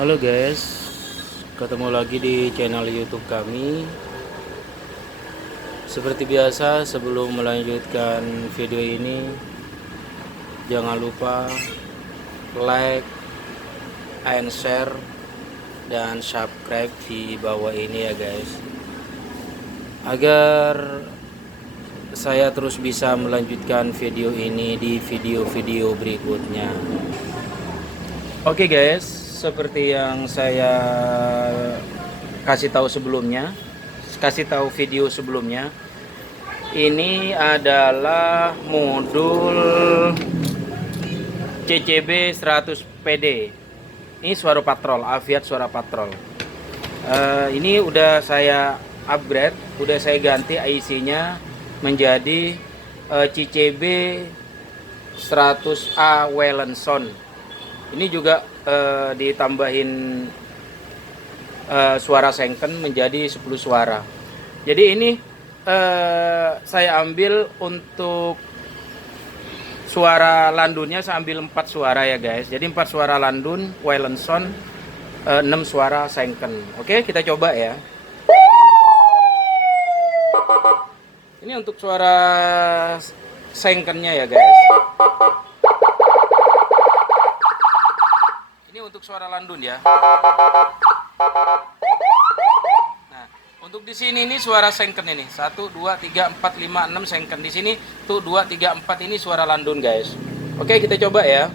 Halo guys, ketemu lagi di channel YouTube kami. Seperti biasa, sebelum melanjutkan video ini, jangan lupa like and share dan subscribe di bawah ini ya guys, agar saya terus bisa melanjutkan video ini di video-video berikutnya. Oke guys, seperti yang saya kasih tahu video sebelumnya, ini adalah modul CCB 100 PD. Ini suara patrol, Aviat suara patrol. Ini udah saya upgrade, udah saya ganti IC-nya menjadi CCB 100A Wellington. Ini juga ditambahin suara sengken menjadi 10 suara. Jadi ini saya ambil untuk suara landunnya, saya ambil 4 suara ya guys. Jadi 4 suara landun Wellington, 6 suara sengken. Oke, kita coba ya. Ini untuk suara sengkennya ya guys. Ini untuk suara landun ya. Nah, untuk di sini ini suara sengken ini. 1 2 3 4 5 6 sengken. Di sini tuh 2 3 4 ini suara landun, guys. Oke, kita coba ya.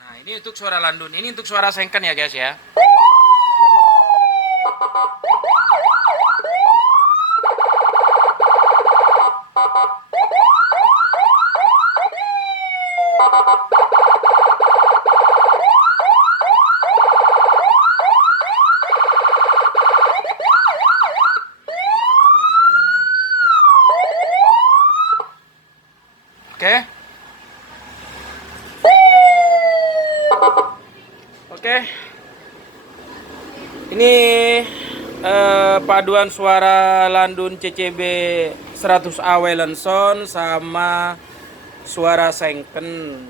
Nah, ini untuk suara landun. Ini untuk suara sengken ya guys ya. Oke. Oke. Ini paduan suara landun CCB 100A Wellington sama suara sengken.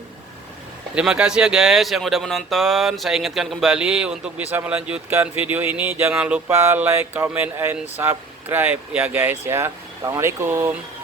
Terima kasih ya guys yang udah menonton. Saya ingatkan kembali untuk bisa melanjutkan video ini, jangan lupa like, comment, and subscribe ya guys ya. Assalamualaikum.